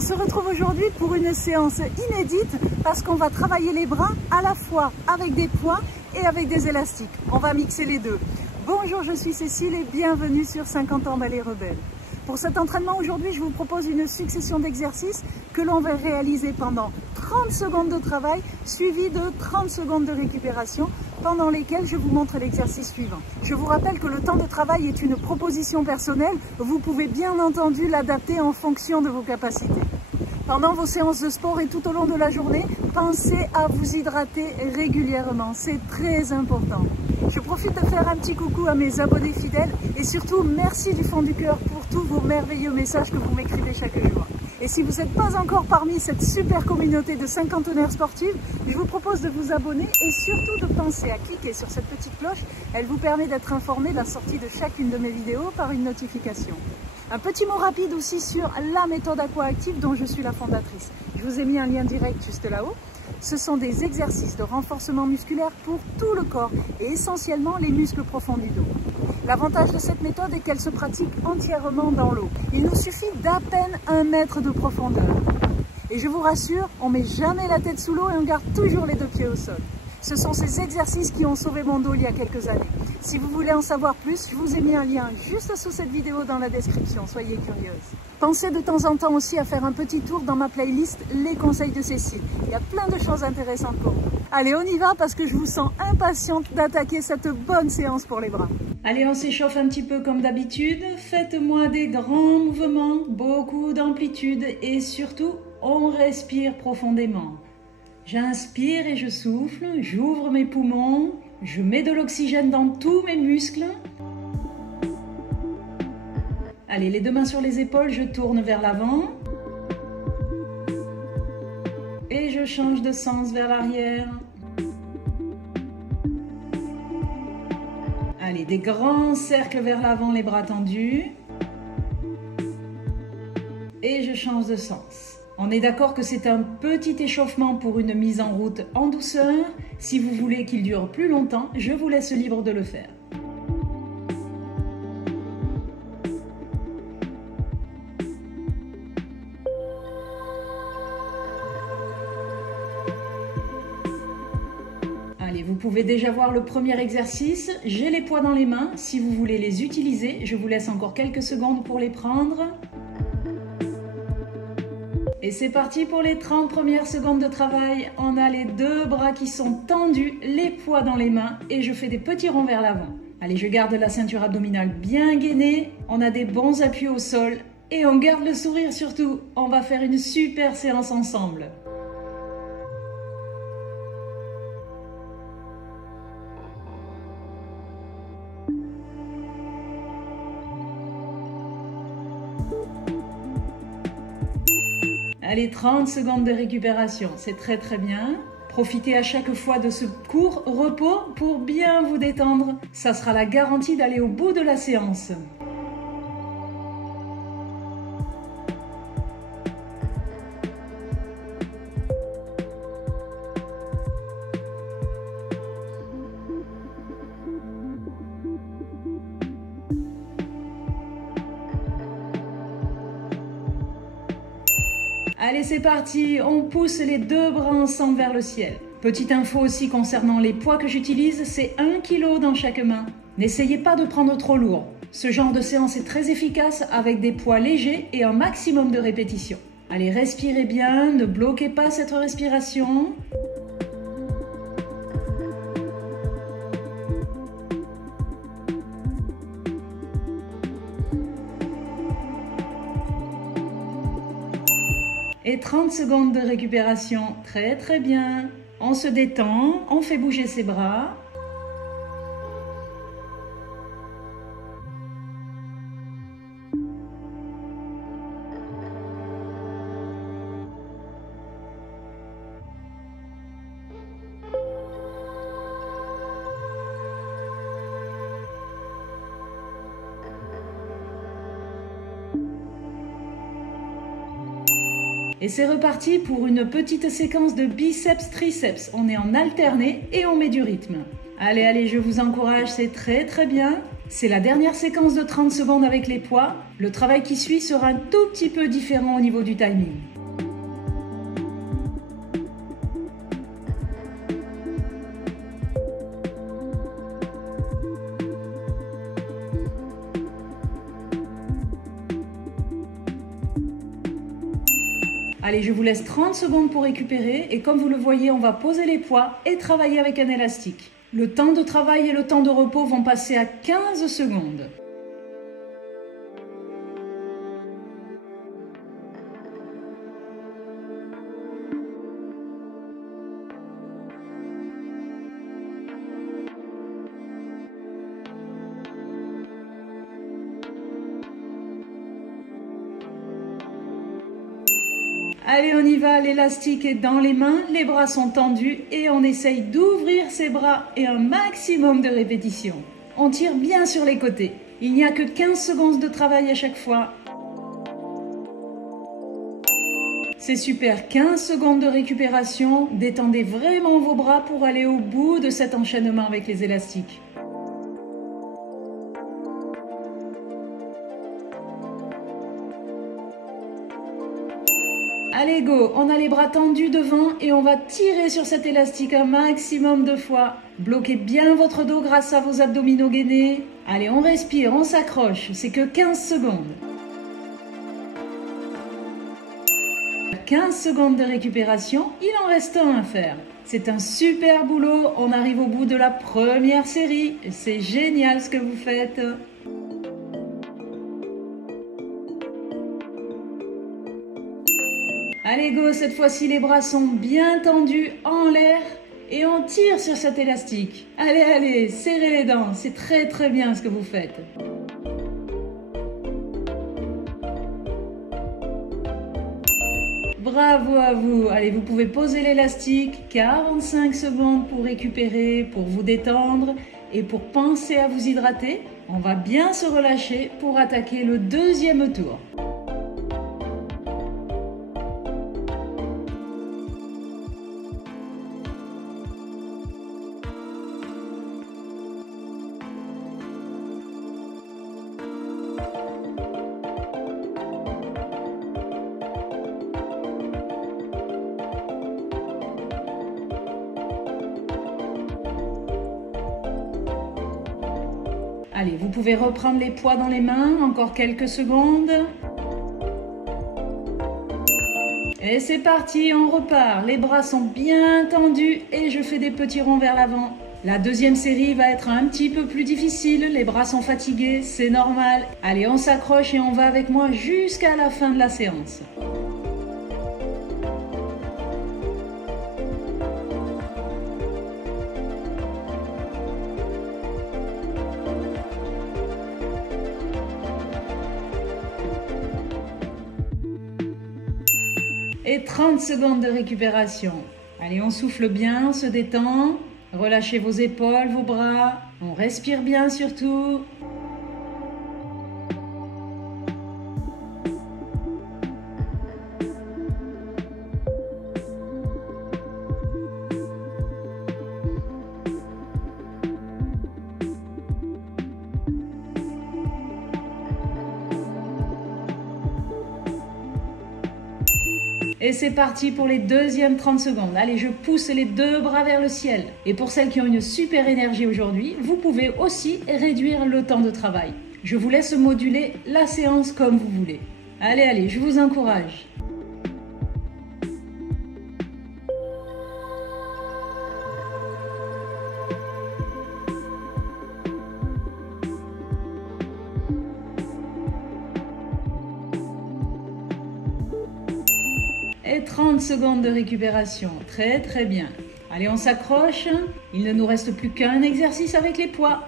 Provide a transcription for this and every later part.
On se retrouve aujourd'hui pour une séance inédite parce qu'on va travailler les bras à la fois avec des poids et avec des élastiques. On va mixer les deux. Bonjour, je suis Cécile et bienvenue sur 50 ans ballet rebelle. Pour cet entraînement aujourd'hui, je vous propose une succession d'exercices que l'on va réaliser pendant 30 secondes de travail suivi de 30 secondes de récupération pendant lesquelles je vous montre l'exercice suivant. Je vous rappelle que le temps de travail est une proposition personnelle. Vous pouvez bien entendu l'adapter en fonction de vos capacités. Pendant vos séances de sport et tout au long de la journée, pensez à vous hydrater régulièrement. C'est très important. Je profite de faire un petit coucou à mes abonnés fidèles et surtout merci du fond du cœur pour tous vos merveilleux messages que vous m'écrivez chaque jour. Et si vous n'êtes pas encore parmi cette super communauté de cinquantenaires sportifs, je vous propose de vous abonner et surtout de penser à cliquer sur cette petite cloche. Elle vous permet d'être informé de la sortie de chacune de mes vidéos par une notification. Un petit mot rapide aussi sur la méthode Aqua-Active dont je suis la fondatrice. Je vous ai mis un lien direct juste là-haut. Ce sont des exercices de renforcement musculaire pour tout le corps et essentiellement les muscles profonds du dos. L'avantage de cette méthode est qu'elle se pratique entièrement dans l'eau. Il nous suffit d'à peine 1 mètre de profondeur. Et je vous rassure, on ne met jamais la tête sous l'eau et on garde toujours les 2 pieds au sol. Ce sont ces exercices qui ont sauvé mon dos il y a quelques années. Si vous voulez en savoir plus, je vous ai mis un lien juste sous cette vidéo dans la description, soyez curieuse. Pensez de temps en temps aussi à faire un petit tour dans ma playlist Les conseils de Cécile. Il y a plein de choses intéressantes pour vous. Allez, on y va parce que je vous sens impatiente d'attaquer cette bonne séance pour les bras. Allez, on s'échauffe un petit peu comme d'habitude. Faites-moi des grands mouvements, beaucoup d'amplitude et surtout, on respire profondément. J'inspire et je souffle, j'ouvre mes poumons, je mets de l'oxygène dans tous mes muscles. Allez, les 2 mains sur les épaules, je tourne vers l'avant. Et je change de sens vers l'arrière. Allez, des grands cercles vers l'avant, les bras tendus. Et je change de sens. On est d'accord que c'est un petit échauffement pour une mise en route en douceur. Si vous voulez qu'il dure plus longtemps, je vous laisse libre de le faire. Allez, vous pouvez déjà voir le premier exercice. J'ai les poids dans les mains. Si vous voulez les utiliser, je vous laisse encore quelques secondes pour les prendre. Et c'est parti pour les 30 premières secondes de travail. On a les 2 bras qui sont tendus, les poids dans les mains et je fais des petits ronds vers l'avant. Allez, je garde la ceinture abdominale bien gainée. On a des bons appuis au sol et on garde le sourire surtout. On va faire une super séance ensemble. Allez, 30 secondes de récupération, c'est très bien. Profitez à chaque fois de ce court repos pour bien vous détendre. Ça sera la garantie d'aller au bout de la séance. Allez, c'est parti, on pousse les 2 bras ensemble vers le ciel. Petite info aussi concernant les poids que j'utilise, c'est 1 kg dans chaque main. N'essayez pas de prendre trop lourd. Ce genre de séance est très efficace avec des poids légers et un maximum de répétitions. Allez, respirez bien, ne bloquez pas cette respiration. Et 30 secondes de récupération, très bien. On se détend, on fait bouger ses bras. Et c'est reparti pour une petite séquence de biceps-triceps. On est en alterné et on met du rythme. Allez, je vous encourage, c'est très bien. C'est la dernière séquence de 30 secondes avec les poids. Le travail qui suit sera un tout petit peu différent au niveau du timing. Allez, je vous laisse 30 secondes pour récupérer et comme vous le voyez, on va poser les poids et travailler avec un élastique. Le temps de travail et le temps de repos vont passer à 15 secondes. Allez, on y va, l'élastique est dans les mains, les bras sont tendus et on essaye d'ouvrir ses bras et un maximum de répétitions. On tire bien sur les côtés. Il n'y a que 15 secondes de travail à chaque fois. C'est super, 15 secondes de récupération. Détendez vraiment vos bras pour aller au bout de cet enchaînement avec les élastiques. Allez go, on a les bras tendus devant et on va tirer sur cet élastique un maximum de fois. Bloquez bien votre dos grâce à vos abdominaux gainés. Allez, on respire, on s'accroche, c'est que 15 secondes. 15 secondes de récupération, il en reste un à faire. C'est un super boulot, on arrive au bout de la première série. C'est génial ce que vous faites. Allez go, cette fois-ci les bras sont bien tendus en l'air et on tire sur cet élastique. Allez, allez, serrez les dents, c'est très bien ce que vous faites. Bravo à vous. Allez, vous pouvez poser l'élastique, 45 secondes pour récupérer, pour vous détendre et pour penser à vous hydrater. On va bien se relâcher pour attaquer le deuxième tour. Allez, vous pouvez reprendre les poids dans les mains, encore quelques secondes. Et c'est parti, on repart. Les bras sont bien tendus et je fais des petits ronds vers l'avant. La deuxième série va être un petit peu plus difficile, les bras sont fatigués, c'est normal. Allez, on s'accroche et on va avec moi jusqu'à la fin de la séance. Et 30 secondes de récupération. Allez, on souffle bien, on se détend. Relâchez vos épaules, vos bras. On respire bien surtout. Et c'est parti pour les deuxièmes 30 secondes. Allez, je pousse les deux bras vers le ciel. Et pour celles qui ont une super énergie aujourd'hui, vous pouvez aussi réduire le temps de travail. Je vous laisse moduler la séance comme vous voulez. Allez, allez, je vous encourage. Et 30 secondes de récupération. Très bien. Allez, on s'accroche. Il ne nous reste plus qu'un exercice avec les poids.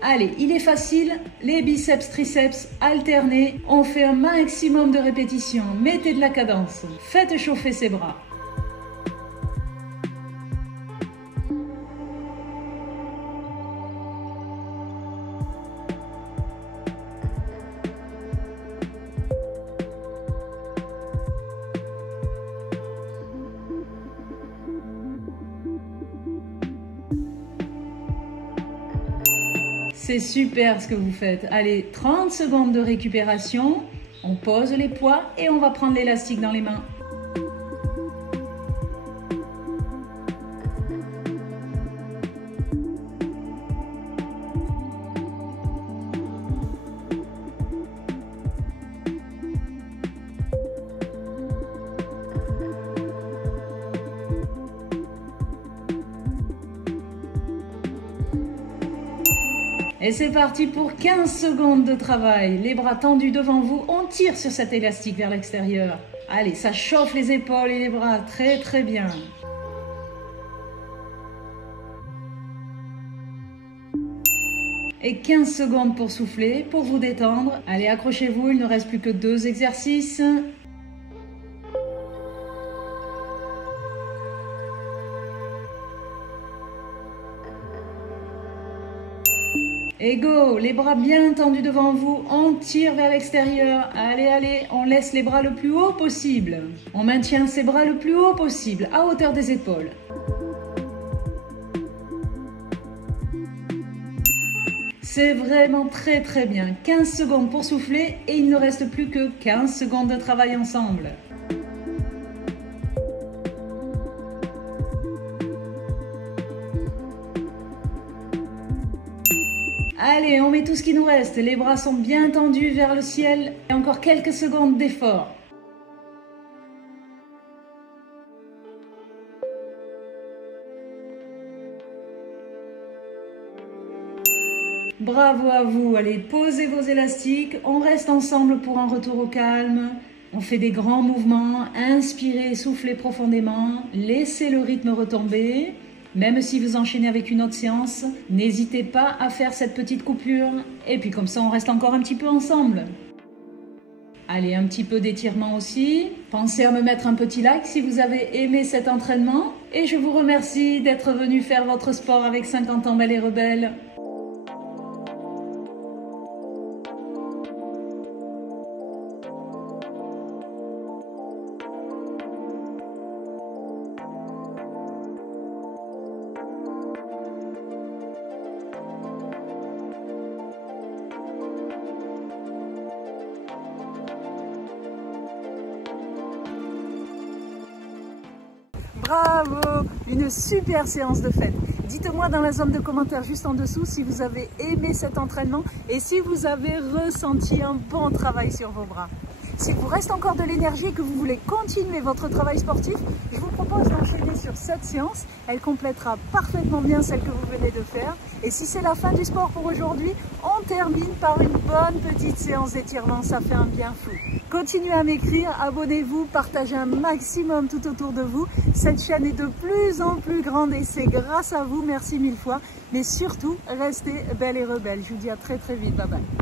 Allez, il est facile, les biceps, triceps alternés, on fait un maximum de répétitions, mettez de la cadence, faites chauffer ses bras. C'est super ce que vous faites. Allez, 30 secondes de récupération. On pose les poids et on va prendre l'élastique dans les mains. Et c'est parti pour 15 secondes de travail. Les bras tendus devant vous, on tire sur cet élastique vers l'extérieur. Allez, ça chauffe les épaules et les bras, très très bien. Et 15 secondes pour souffler, pour vous détendre. Allez, accrochez-vous, il ne reste plus que 2 exercices. Et go, les bras bien tendus devant vous, on tire vers l'extérieur. Allez, allez, on laisse les bras le plus haut possible. On maintient ses bras le plus haut possible, à hauteur des épaules. C'est vraiment très très bien. 15 secondes pour souffler et il ne reste plus que 15 secondes de travail ensemble. Allez, on met tout ce qui nous reste. Les bras sont bien tendus vers le ciel. Et encore quelques secondes d'effort. Bravo à vous. Allez, posez vos élastiques. On reste ensemble pour un retour au calme. On fait des grands mouvements. Inspirez, soufflez profondément. Laissez le rythme retomber. Même si vous enchaînez avec une autre séance, n'hésitez pas à faire cette petite coupure. Et puis comme ça, on reste encore un petit peu ensemble. Allez, un petit peu d'étirement aussi. Pensez à me mettre un petit like si vous avez aimé cet entraînement. Et je vous remercie d'être venu faire votre sport avec 50 ans Belle et Rebelle. Bravo! Une super séance de fête. Dites-moi dans la zone de commentaires juste en dessous si vous avez aimé cet entraînement et si vous avez ressenti un bon travail sur vos bras. S'il vous reste encore de l'énergie et que vous voulez continuer votre travail sportif, je vous propose d'enchaîner sur cette séance. Elle complétera parfaitement bien celle que vous venez de faire. Et si c'est la fin du sport pour aujourd'hui, on termine par une bonne petite séance d'étirement. Ça fait un bien fou. Continuez à m'écrire, abonnez-vous, partagez un maximum tout autour de vous. Cette chaîne est de plus en plus grande et c'est grâce à vous. Merci 1000 fois. Mais surtout, restez belle et rebelle. Je vous dis à très très vite. Bye bye.